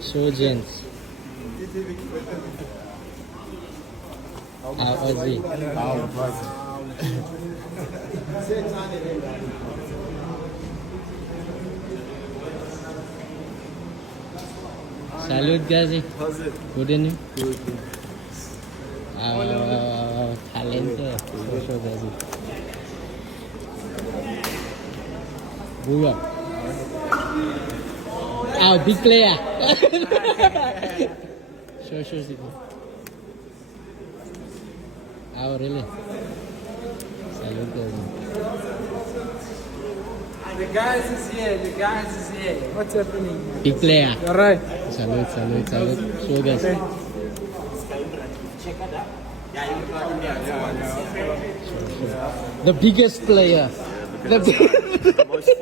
Show gents. Ozzy. Salute Gazi. Good evening. Talented. Show Gazi. Booyah. Big player. Show Ziggy. Really? Salute Gazi. The guys is here. What's happening? Big player. You're right. Salute. Show Gazi. The biggest player.